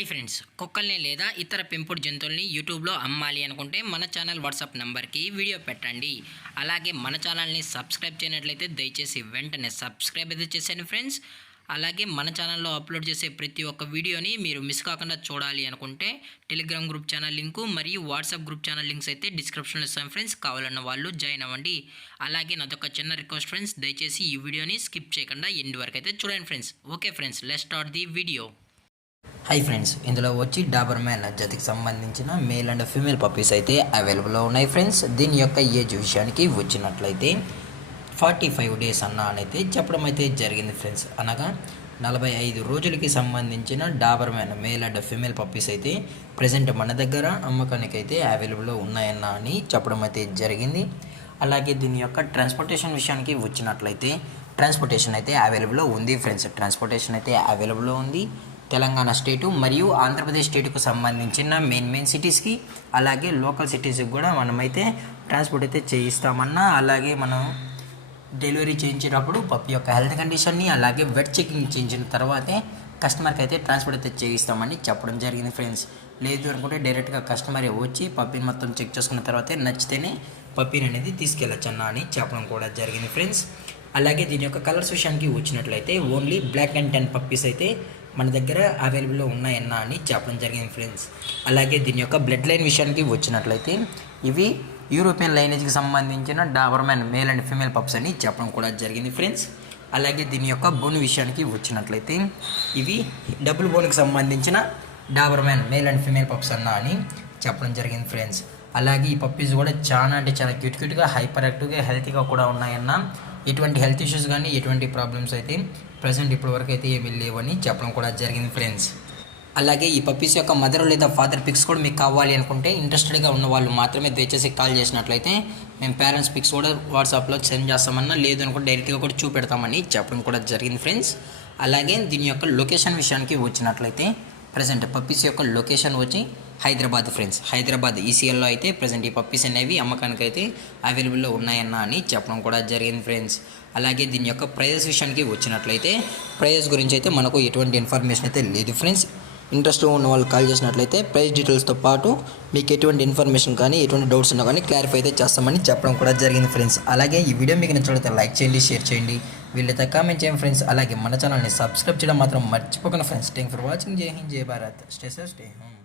Hi friends, కుక్కల్ని లేదా ఇతర పెంపుడు జంతువుల్ని యూట్యూబ్లో అమ్మాలి అనుకుంటే మన ఛానల్ వాట్సాప్ నెంబర్కి వీడియో పెట్టండి. అలాగే మన ఛానల్ని సబ్స్క్రైబ్ చేయనట్లయితే దయచేసి వెంటనే సబ్స్క్రైబ్ అయితే చేసేయండి ఫ్రెండ్స్. అలాగే మన ఛానల్లో అప్లోడ్ చేసే ప్రతి ఒక్క వీడియోని మీరు మిస్ కాకుండా చూడాలి అనుకుంటే టెలిగ్రామ్ గ్రూప్ ఛానల్ లింకు మరియు వాట్సాప్ గ్రూప్ ఛానల్ లింక్స్ అయితే డిస్క్రిప్షన్లో ఇస్తాను ఫ్రెండ్స్. కావాలన్న వాళ్ళు జాయిన్ అవ్వండి. అలాగే నాదొక చిన్న రిక్వెస్ట్ ఫ్రెండ్స్, దయచేసి ఈ వీడియోని స్కిప్ చేయకుండా ఎండ్ వరకు అయితే చూడండి friends. Okay friends, let's start the video. Hi friends, ఇందులో వచ్చి డాబర్ మ్యాన్ జాతికి సంబంధించిన మేల్ అండ్ ఫీమేల్ పప్పీస్ అయితే అవైలబుల్లో ఉన్నాయి ఫ్రెండ్స్. దీని యొక్క ఏజ్ విషయానికి వచ్చినట్లయితే 45 డేస్ అయితే చెప్పడం అయితే జరిగింది ఫ్రెండ్స్. అనగా 45 రోజులకి సంబంధించిన Dabur man male and female puppies అయితే ప్రజెంట్ మన దగ్గర అమ్మకానికి అయితే అవైలబుల్లో అని చెప్పడం అయితే జరిగింది. అలాగే దీని యొక్క ట్రాన్స్పోర్టేషన్ విషయానికి వచ్చినట్లయితే ట్రాన్స్పోర్టేషన్ అయితే అవైలబుల్లో ఉంది ఫ్రెండ్స్. ట్రాన్స్పోర్టేషన్ అయితే అవైలబుల్లో ఉంది. తెలంగాణ స్టేటు మరియు ఆంధ్రప్రదేశ్ స్టేటుకు సంబంధించిన మెయిన్ సిటీస్కి అలాగే లోకల్ సిటీస్కి కూడా మనమైతే ట్రాన్స్పోర్ట్ అయితే చేయిస్తామన్నా. అలాగే మనం డెలివరీ చేయించేటప్పుడు పప్పి యొక్క హెల్త్ కండిషన్ని అలాగే వెట్ చెకింగ్ చేయించిన తర్వాతే కస్టమర్కి అయితే ట్రాన్స్పోర్ట్ అయితే చేయిస్తామని చెప్పడం జరిగింది ఫ్రెండ్స్. లేదు అనుకుంటే డైరెక్ట్గా కస్టమర్ వచ్చి పప్పిని మొత్తం చెక్ చేసుకున్న తర్వాతే నచ్చితేనే పప్పిని అనేది తీసుకెళ్ళొచ్చన్నా అని చెప్పడం కూడా జరిగింది ఫ్రెండ్స్. అలాగే దీని యొక్క కలర్స్ విషయానికి వచ్చినట్లయితే only black and tan puppies అయితే మన దగ్గర అవైలబుల్లో ఉన్నాయన్నా అని చెప్పడం జరిగింది ఫ్రెండ్స్. అలాగే దీని యొక్క బ్లడ్ లైన్ విషయానికి వచ్చినట్లయితే ఇవి యూరోపియన్ లైనేజ్కి సంబంధించిన Dabur man male and female pups అని చెప్పడం కూడా జరిగింది ఫ్రెండ్స్. అలాగే దీని యొక్క బోన్ విషయానికి వచ్చినట్లయితే ఇవి డబుల్ బోన్కి సంబంధించిన Dabur man male and female pups అన్నా అని చెప్పడం జరిగింది ఫ్రెండ్స్. అలాగే ఈ పప్పీస్ కూడా చాలా అంటే చాలా క్యూట్గా హైపర్ యాక్టివ్గా హెల్తీగా కూడా ఉన్నాయన్నా. ఎటువంటి హెల్త్ ఇష్యూస్ కానీ ఎటువంటి ప్రాబ్లమ్స్ అయితే ప్రజెంట్ ఇప్పటివరకు అయితే ఏమీ లేవని చెప్పడం కూడా జరిగింది ఫ్రెండ్స్. అలాగే ఈ పప్పీస్ యొక్క మదర్ లేదా ఫాదర్ పిక్స్ కూడా మీకు కావాలి అనుకుంటే ఇంట్రెస్టెడ్గా ఉన్న వాళ్ళు మాత్రమే దయచేసి కాల్ చేసినట్లయితే మేము పేరెంట్స్ పిక్స్ కూడా వాట్సాప్లో సెండ్ చేస్తామన్నా. లేదు అనుకుంటే డైరెక్ట్గా కూడా చూపెడతామని చెప్పడం కూడా జరిగింది ఫ్రెండ్స్. అలాగే దీని యొక్క లొకేషన్ విషయానికి వచ్చినట్లయితే ప్రజెంట్ పప్పీస్ యొక్క లొకేషన్ వచ్చి హైదరాబాద్ ఫ్రెండ్స్. హైదరాబాద్ ఈసీఎల్లో అయితే ప్రజెంట్ ఈ పప్పీస్ అనేవి అమ్మకానికి అయితే అవైలబుల్లో ఉన్నాయన్నా అని చెప్పడం కూడా జరిగింది ఫ్రెండ్స్. అలాగే దీని యొక్క ప్రైజెస్ విషయానికి వచ్చినట్లయితే ప్రైజెస్ గురించి అయితే మనకు ఎటువంటి ఇన్ఫర్మేషన్ అయితే లేదు ఫ్రెండ్స్. ఇంట్రెస్ట్ ఉన్న వాళ్ళు కాల్ చేసినట్లయితే ప్రైస్ డీటెయిల్స్తో పాటు మీకు ఎటువంటి ఇన్ఫర్మేషన్ కానీ ఎటువంటి డౌట్స్ ఉన్నా కానీ క్లారిఫై అయితే చేస్తామని చెప్పడం కూడా జరిగింది ఫ్రెండ్స్. అలాగే ఈ వీడియో మీకు నచ్చినట్లయితే లైక్ చేయండి, షేర్ చేయండి, వీళ్ళైతే కామెంట్ చేయండి ఫ్రెండ్స్. అలాగే మన ఛానల్ని సబ్స్క్రైబ్ చేయడం మాత్రం మర్చిపోకండి ఫ్రెండ్స్. Thank for watching. జై హింద్, జై Bharat. Stay safe, stay home.